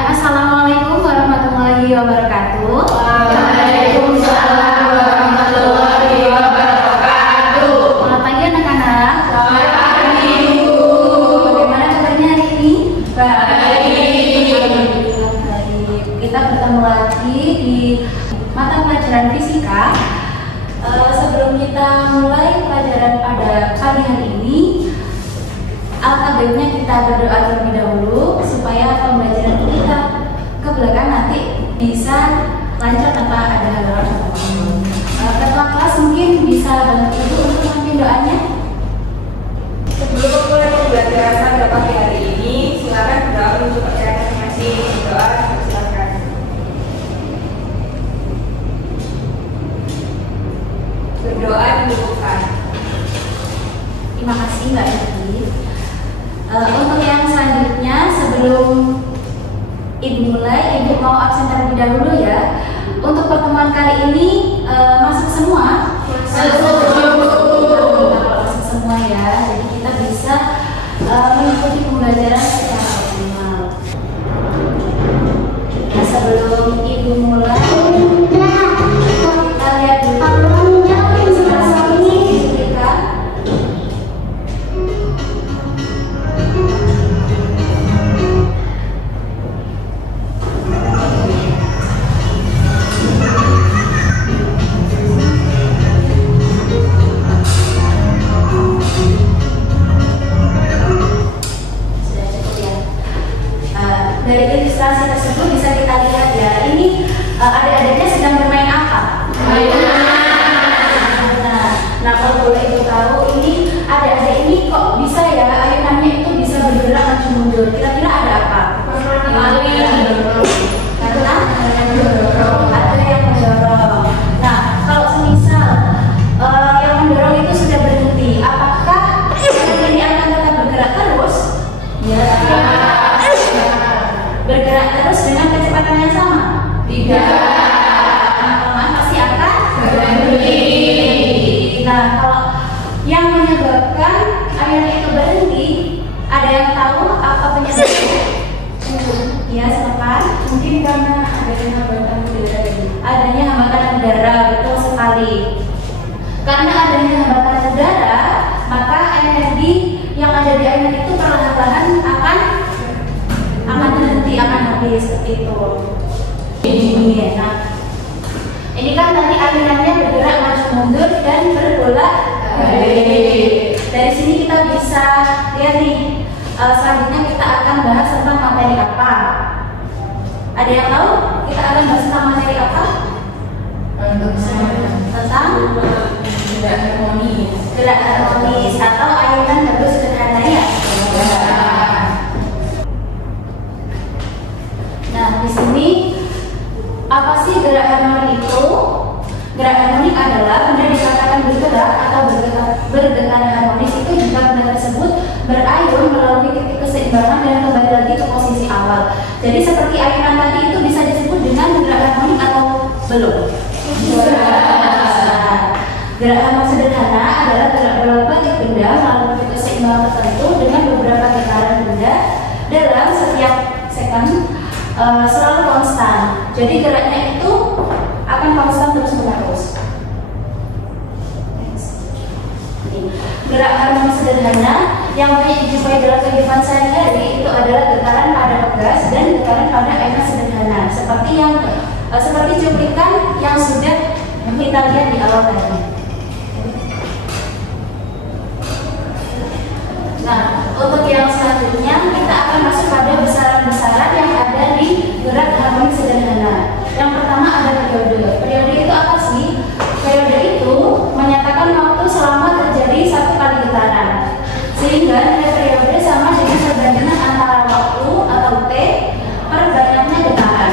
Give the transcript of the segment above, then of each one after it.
Assalamualaikum warahmatullahi wabarakatuh. Waalaikumsalam warahmatullahi wabarakatuh. Selamat pagi anak-anak. Selamat pagi, Bu. Bagaimana kabarnya hari ini? Baik. Alhamdulillah baik. Kita bertemu lagi di mata pelajaran fisika. Sebelum kita mulai pelajaran pada pagi hari ini, alangkah baiknya kita berdoa terlebih dahulu supaya pembelajaran kita ke belakang nanti bisa lancar tanpa ada halangan apapun. Ketua kelas mungkin bisa bantu Ibu untuk memimpin doanya. Sebelum memulai pembelajaran pada pagi hari ini, silakan berdoa untuk percaya masing-masing. Doa, silakan. Berdoa dimudahkan. Terima kasih Mbak Edi. Untuk yang selanjutnya, sebelum Ibu mulai, Ibu mau absen terlebih dahulu ya. Untuk pertemuan kali ini masuk semua? Masuk. Kalau masuk semua ya, jadi kita bisa mengikuti pembelajaran secara optimal. Nah, sebelum Ibu mulai, kita lihat dulu ilustrasi ini diberikan. Dari ilustrasi tersebut bisa kita lihat ya, ini adik-adiknya sedang bermain apa? Nah, kalau boleh Ibu tahu, ini adik-adik ini kok bisa ya ayunannya itu bisa bergerak maju mundur? Kira-kira ada apa? Karena ada yang mendorong. Nah, kalau semisal yang mendorong itu sudah berhenti, apakah ini akan tetap bergerak terus? Ya. Bergerak terus dengan kecepatan yang sama? Tidak. Lama-lama pasti akan Berhenti. Nah, kalau yang menyebabkan ayunan itu berhenti, ada yang tahu apa penyebabnya? Ya, silakan. Mungkin karena adanya hambatan udara ini. Adanya hambatan udara, betul sekali. Karena adanya hambatan udara, maka energi yang ada di ayunan itu perlahan-lahan akan berhenti, akan habis seperti itu. Ini, nah, ini kan tadi ayunannya bergerak maju mundur dan berbolak-balik. Dari sini kita bisa lihat nih, selanjutnya kita akan bahas tentang materi apa. Ada yang tahu kita akan bahas tentang materi apa? Tentang Tidak harmonis. gerak harmonis atau ayunan double sederhana ya. Nah, di sini apa sih gerak harmonik itu? Gerak harmonik adalah benda dikatakan bergerak atau bergetar harmonis itu jika benda tersebut berayun melalui titik keseimbangan dan kembali lagi ke posisi awal. Jadi seperti ayunan tadi itu bisa disebut dengan gerak harmonik atau belum? Gerak harmonik sederhana adalah gerak bolak-balik benda melalui titik keseimbangan tertentu dengan beberapa getaran benda dalam setiap second. Selalu konstan. Jadi geraknya itu akan konstan terus-menerus. Gerak harmonis sederhana yang banyak dijumpai dalam kehidupan sehari-hari itu adalah getaran pada pegas dan getaran pada ayunan sederhana, seperti cuplikan yang sudah kita lihat di awal tadi. Nah, untuk yang selanjutnya kita akan masuk pada besaran-besaran yang ada di gerak harmonis sederhana. Yang pertama ada periode. Periode itu apa sih? Periode itu menyatakan waktu selama terjadi satu kali getaran. Sehingga nilai periode sama dengan perbandingan antara waktu atau T per banyaknya getaran.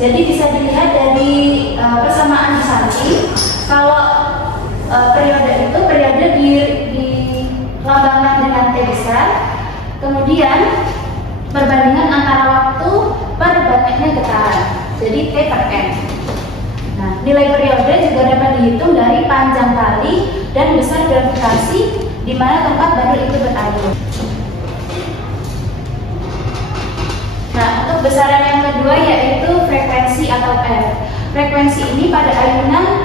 Jadi bisa dilihat dari persamaan di samping. Kalau periode itu dilambangkan dengan T besar, kemudian perbandingan antara waktu per banyaknya getaran, jadi T per N. Nah, nilai periode juga dapat dihitung dari panjang tali dan besar gravitasi di mana tempat bandul itu berayun. Nah, untuk untuk besaran yang kedua yaitu frekuensi atau F. Frekuensi ini pada ayunan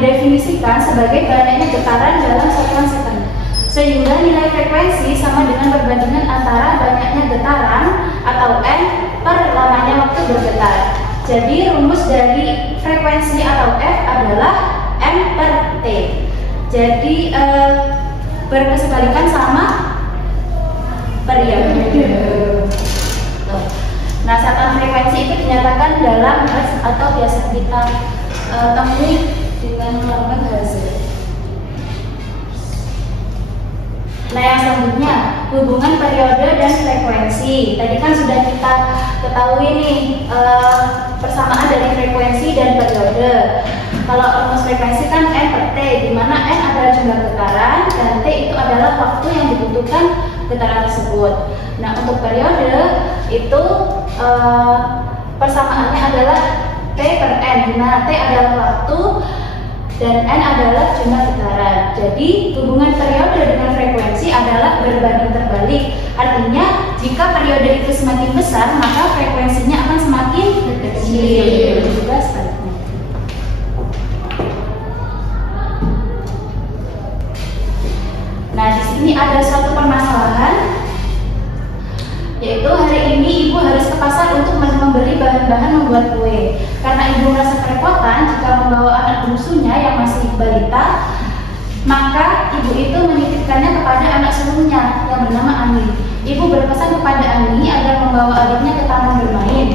didefinisikan sebagai banyaknya getaran dalam satuan second. Sehingga nilai frekuensi sama dengan perbandingan antara banyaknya getaran atau N per lamanya waktu bergetar. Jadi rumus dari frekuensi atau F adalah N per T. Jadi berkesebalikan sama periode. Nah, satuan frekuensi itu dinyatakan dalam hertz atau biasa kita temui dengan lambang Hz. Nah, yang selanjutnya hubungan periode dan frekuensi. Tadi kan sudah kita ketahui nih persamaan dari frekuensi dan periode. Kalau rumus frekuensi kan N per T, di mana N adalah jumlah getaran dan T itu adalah waktu yang dibutuhkan getaran tersebut. Nah, untuk periode itu persamaannya adalah T per N, di mana T adalah waktu dan N adalah jumlah getaran. Jadi hubungan periode dengan frekuensi adalah berbanding terbalik. Artinya jika periode itu semakin besar, maka frekuensinya akan semakin kecil. Juga sebaliknya. Nah, di sini ada suatu permasalahan, yaitu hari ini ibu harus ke pasar untuk membeli bahan-bahan membuat kue. Karena ibu merasa kerepotan jika membawa anak bungsunya yang masih balita, maka ibu itu menitipkannya kepada anak sulungnya yang bernama Ani. Ibu berpesan kepada Ani agar membawa adiknya ke taman bermain.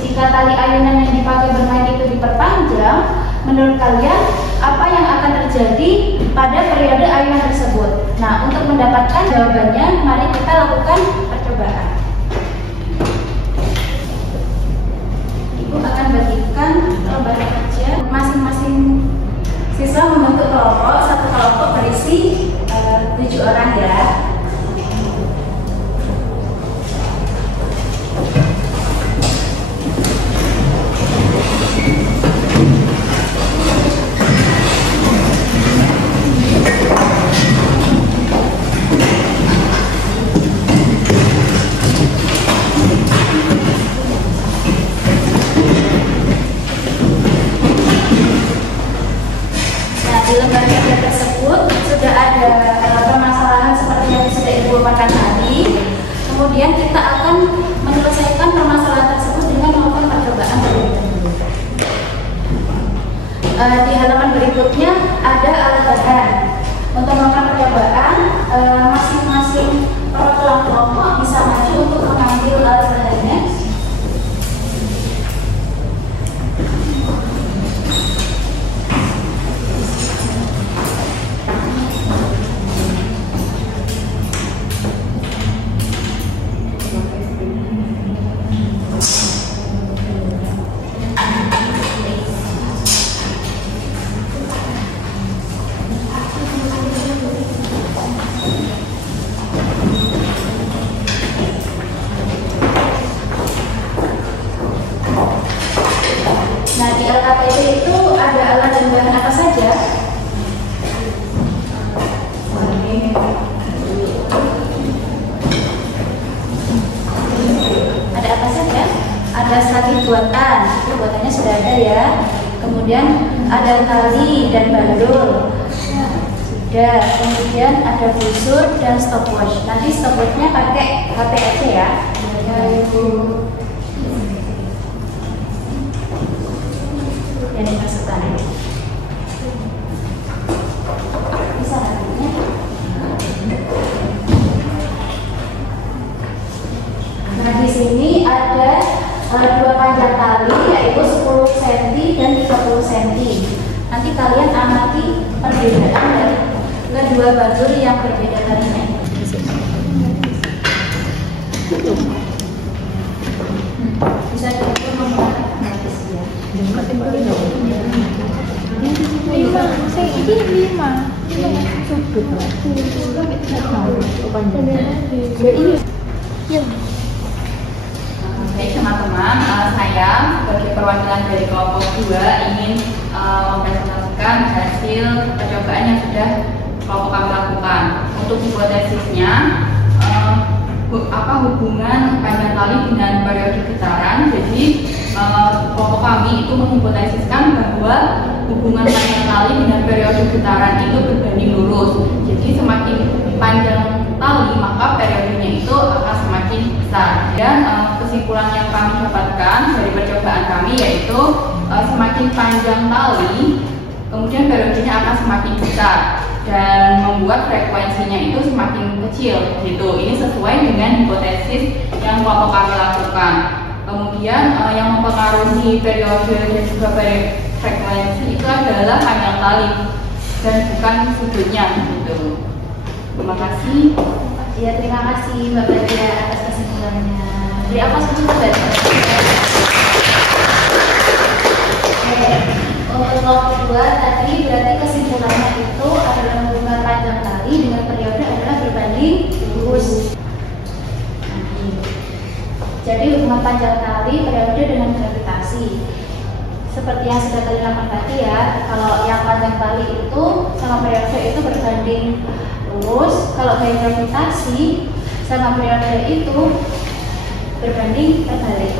Jika tali ayunan yang dipakai bermain itu diperpanjang, menurut kalian apa yang akan terjadi pada periode ayunan tersebut? Nah, untuk mendapatkan jawabannya, mari kita lakukan percobaan. Ibu akan bagikan lembaran kerja. Masing-masing siswa membentuk kelompok. Satu kelompok berisi 7 orang ya. Di lembar kerja tersebut sudah ada permasalahan seperti yang sudah ibu paparkan tadi. Kemudian kita akan menyelesaikan permasalahan tersebut dengan melakukan percobaan terlebih dahulu. Di halaman berikutnya ada alat bahan. Untuk melakukan percobaan, masing-masing perwakilan kelompok bisa maju untuk mengambil alat bahannya. Nah, di LKPD itu ada alat dan bahan apa saja? Ada apa saja? Ada slagit buatan, itu buatannya sudah ada ya. Kemudian ada tali dan bandul, sudah. Kemudian ada busur dan stopwatch. Nanti stopwatchnya pakai HP aja ya. Yang dimasukkan bisa nantinya. Nah, di sini ada 2 panjang tali yaitu 10 cm dan 30 cm. Nanti kalian amati perbedaan dari kedua bandul yang berbeda talinya. Bisa diukur menggunakan analisis ya. Oke teman-teman, saya sebagai perwakilan dari kelompok 2 ingin mempresentasikan hasil percobaan yang sudah kelompok kami lakukan. Untuk membuat tesisnya, apa hubungan panjang tali dengan periode getaran itu menghipotesiskan bahwa hubungan panjang tali dengan periode getaran itu berbanding lurus. Jadi semakin panjang tali maka periodenya itu akan semakin besar. Dan kesimpulan yang kami dapatkan dari percobaan kami yaitu semakin panjang tali kemudian periodenya akan semakin besar dan membuat frekuensinya itu semakin kecil gitu. Ini sesuai dengan hipotesis yang kelompok kami lakukan. Kemudian yang mempengaruhi periode dan juga frekuensi itu adalah panjang tali dan bukan sudutnya gitu. Terima kasih. Ya, terima kasih Mbak Nadia atas kesimpulannya. Jadi apa sebetulnya? Untuk kelompok kedua tadi berarti kesimpulannya itu adalah hubungan panjang tali dengan periode adalah berbanding lurus. Jadi hubungan panjang tali periode dengan gravitasi. Seperti yang sudah kalian lakukan tadi ya, kalau yang panjang tali itu sama periode itu berbanding lurus, kalau gaya gravitasi sama periode itu berbanding terbalik.